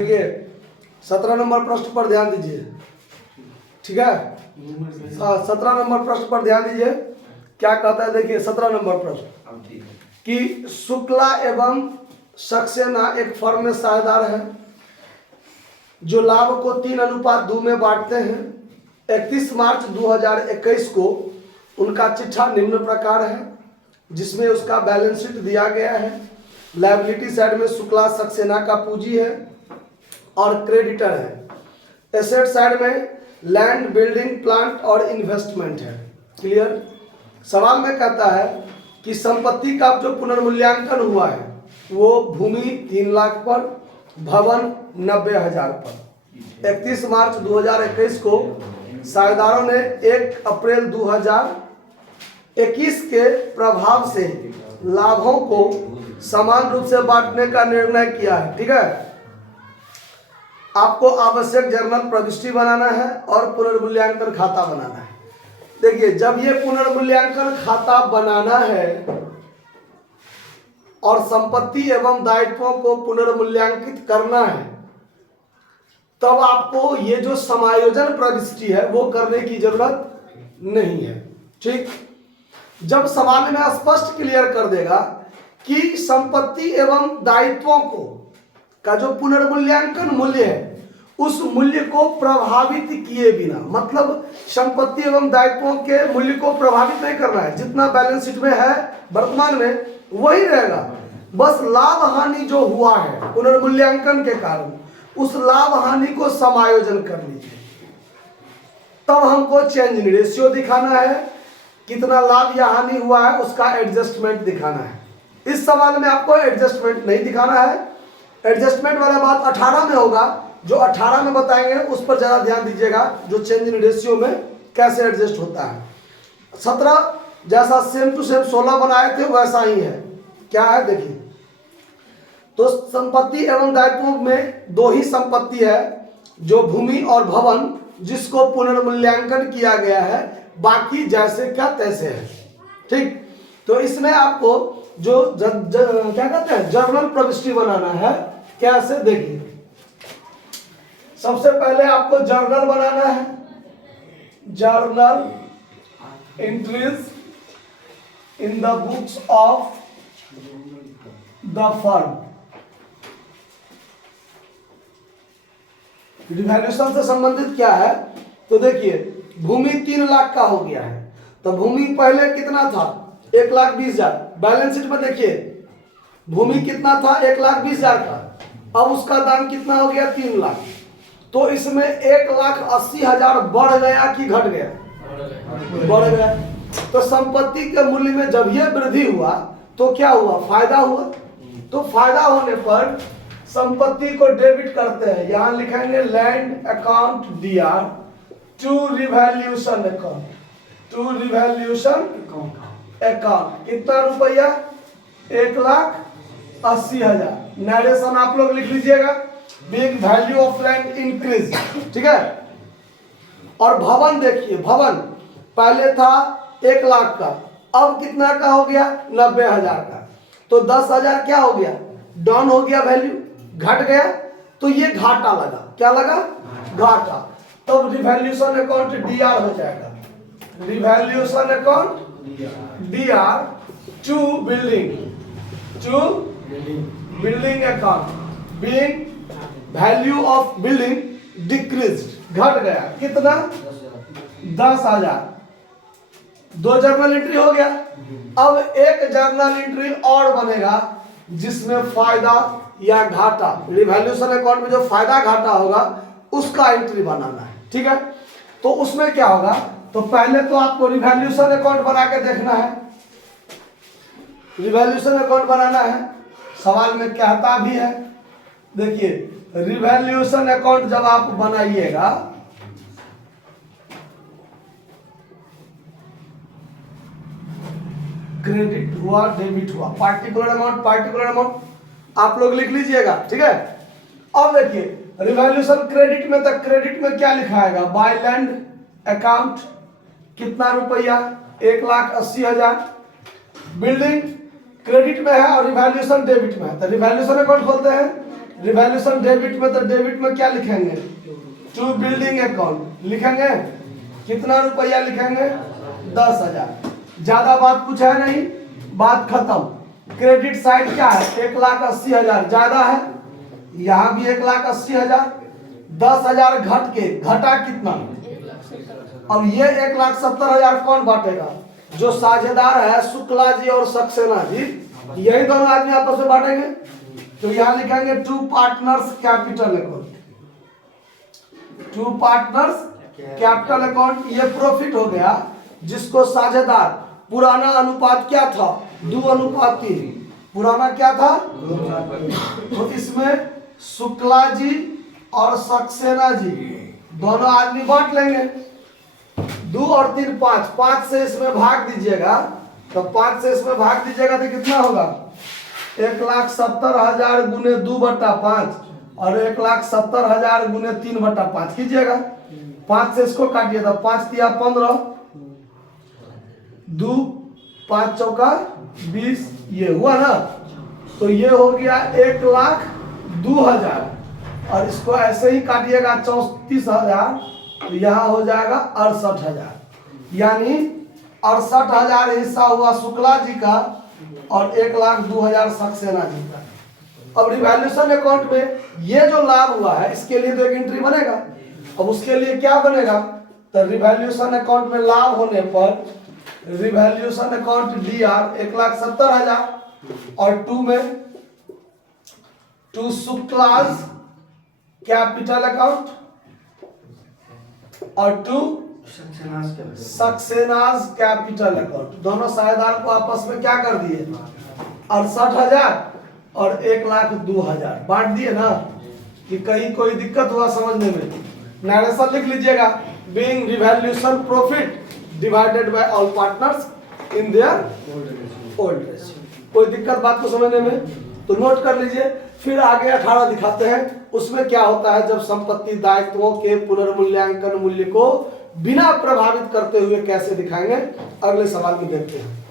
देखिए 17 नंबर प्रश्न पर ध्यान दीजिए। ठीक है, 17 नंबर प्रश्न पर ध्यान दीजिए। क्या कहता है, देखिए 17 नंबर प्रश्न कि शुक्ला एवं सक्सेना एक फर्म में साझेदार है जो लाभ को 3:2 में बांटते हैं। 31 मार्च 2021 को उनका चिट्ठा निम्न प्रकार है जिसमें उसका बैलेंस शीट दिया गया है। लायबिलिटी साइड में शुक्ला सक्सेना का पूंजी है और क्रेडिटर है। एसेट साइड में लैंड, बिल्डिंग, प्लांट और इन्वेस्टमेंट है। क्लियर। सवाल में कहता है कि संपत्ति का जो पुनर्मूल्यांकन हुआ है वो भूमि 3 लाख पर, भवन 90,000 पर। 31 मार्च 2021 को साझेदारों ने 1 अप्रैल 2021 के प्रभाव से लाभों को समान रूप से बांटने का निर्णय किया है। ठीक है, आपको आवश्यक जर्नल प्रविष्टि बनाना है और पुनर्मूल्यांकन खाता बनाना है। देखिए, जब ये पुनर्मूल्यांकन खाता बनाना है और संपत्ति एवं दायित्वों को पुनर्मूल्यांकित करना है तब आपको ये जो समायोजन प्रविष्टि है वो करने की जरूरत नहीं है। ठीक, जब सवाल में स्पष्ट क्लियर कर देगा कि संपत्ति एवं दायित्वों को का जो पुनर्मूल्यांकन मूल्य है उस मूल्य को प्रभावित किए बिना, मतलब संपत्ति एवं दायित्वों के मूल्य को प्रभावित नहीं करना है। जितना बैलेंस शीट में है वर्तमान में वही रहेगा, बस लाभ हानि जो हुआ है पुनर्मूल्यांकन के कारण उस लाभ हानि को समायोजन कर लीजिए। तब हमको चेंज इन रेशियो दिखाना है, कितना लाभ या हानि हुआ है उसका एडजस्टमेंट दिखाना है। इस सवाल में आपको एडजस्टमेंट नहीं दिखाना है। एडजस्टमेंट वाला बात 18 में होगा, जो 18 में बताएंगे उस पर ज़्यादा ध्यान दीजिएगा, जो चेंज इन रेशियो में कैसे एडजस्ट होता है। 17 जैसा सेम टू सेम 16 बनाए थे वैसा ही है। क्या है देखिए, तो संपत्ति एवं दायित्वों में 2 ही संपत्ति है, जो भूमि और भवन, जिसको पुनर्मूल्यांकन किया गया है, बाकी जैसे क्या तैसे है। ठीक, तो इसमें आपको जो क्या कहते हैं जर्नल प्रविष्टि बनाना है। कैसे देखिए, सबसे पहले आपको जर्नल बनाना है, journal entries in the books of the firm. Revaluation से संबंधित क्या है, तो देखिए भूमि 3 लाख का हो गया है, तो भूमि पहले कितना था 1,20,000। बैलेंस शीट में देखिए भूमि कितना था 1,20,000 का, अब उसका दाम कितना हो गया 3 लाख। तो इसमें 1,80,000 बढ़ गया कि घट गया? बढ़ गया। तो संपत्ति के मूल्य में जब यह वृद्धि हुआ तो क्या हुआ, फायदा हुआ। तो फायदा होने पर संपत्ति को डेबिट करते हैं, यहां लिखेंगे land account DR to revaluation account, to revaluation account. कितना रुपया 1,80,000। नरेशन आप लोग लिख लीजिएगा, being value of land increase. ठीक है, और भवन देखिए, भवन पहले था 1 लाख का, अब कितना का हो गया 90,000 का। तो 10,000 क्या हो गया, डाउन हो गया, वैल्यू घट गया, तो ये घाटा लगा। क्या लगा, घाटा। तब रिवैल्यूएशन अकाउंट DR हो जाएगा, revaluation account DR to building, to building account, being value of building decreased, घट गया। कितना 10,000। 2 जर्नल एंट्री हो गया। अब एक जर्नल एंट्री और बनेगा जिसमें फायदा या घाटा, रिवैल्यूएशन अकाउंट में जो फायदा घाटा होगा उसका एंट्री बनाना है। ठीक है, तो उसमें क्या होगा, तो पहले तो आपको रिवैल्यूएशन अकाउंट बना के देखना है, रिवैल्यूएशन अकाउंट बनाना है। सवाल में कहता भी है, देखिए रिवैल्यूएशन अकाउंट जब आप बनाइएगा क्रेडिट हुआ, डेबिट हुआ, पार्टिकुलर अमाउंट आप लोग लिख लीजिएगा। ठीक है, अब देखिए रिवैल्यूएशन क्रेडिट में, तक क्रेडिट में क्या लिखाएगा, बाय लैंड अकाउंट कितना रुपया 1,80,000। बिल्डिंग क्रेडिट में है और रिवैल्यूएशन डेबिट में है, तो रिवैल्यूएशन अकाउंट खोलते हैं, रिवैल्यूएशन डेबिट में, तो डेबिट में क्या लिखेंगे? टू बिल्डिंग अकाउंट लिखेंगे। कितना रुपया लिखेंगे? 10,000। ज्यादा बात कुछ है नहीं, बात खत्म। क्रेडिट साइड क्या है? 1,80,000 ज्यादा है, यहाँ भी 1,80,000। 10,000 घट के घटा कितना? अब ये 1,70,000 कौन बांटेगा? जो साझेदार है शुक्ला जी और सक्सेना जी, यही दोनों आदमी आपस में बांटेंगे। तो यहाँ लिखेंगे to partners capital account. To partners capital account, ये प्रॉफिट हो गया जिसको साझेदार, पुराना अनुपात क्या था? 2:3। पुराना क्या था? तो इसमें शुक्ला जी और सक्सेना जी दोनों आदमी बांट लेंगे। 2 और 3 5, 5 से इसमें भाग दीजिएगा, तो 5 से इसमें भाग दीजिएगा तो कितना होगा? 1,70,000 गुने 2/5 और 1,70,000 गुने 3/5 कीजिएगा। 5 से इसको काटिए तो 5 तिया 15, 2 5 चौका 20, ये हुआ ना। तो ये हो गया 1,02,000 और इसको ऐसे ही काटिएगा 34,000, तो यहाँ हो जाएगा 68,000। यानी 68,000 हिस्सा हुआ शुक्ला जी का और 1,02,000 सक्सेना जी का। अब रिवैल्यूएशन अकाउंट में ये जो लाभ हुआ है इसके लिए तो एक एंट्री बनेगा। अब उसके लिए क्या बनेगा? तो रिवैल्यूएशन अकाउंट में लाभ होने पर रिवैल्यूएशन अकाउंट DR 1,70,000 और 2 में टू शुक्लाज कैपिटल अकाउंट और 2 सक्सेनाज कैपिटल अकाउंट। दोनों साझेदार को आपस में क्या कर दिए? 68,000 और 1,02,000 बांट दिए ना। कि कहीं कोई दिक्कत हुआ समझने में? नरेशन लिख लीजिएगा, being revaluation profit divided by all partners in their old ratio. कोई दिक्कत बात को समझने में? तो नोट कर लीजिए। फिर आगे 18 दिखाते हैं, उसमें क्या होता है जब संपत्ति दायित्वों के पुनर्मूल्यांकन मूल्य को बिना प्रभावित करते हुए कैसे दिखाएंगे, अगले सवाल में देखते हैं।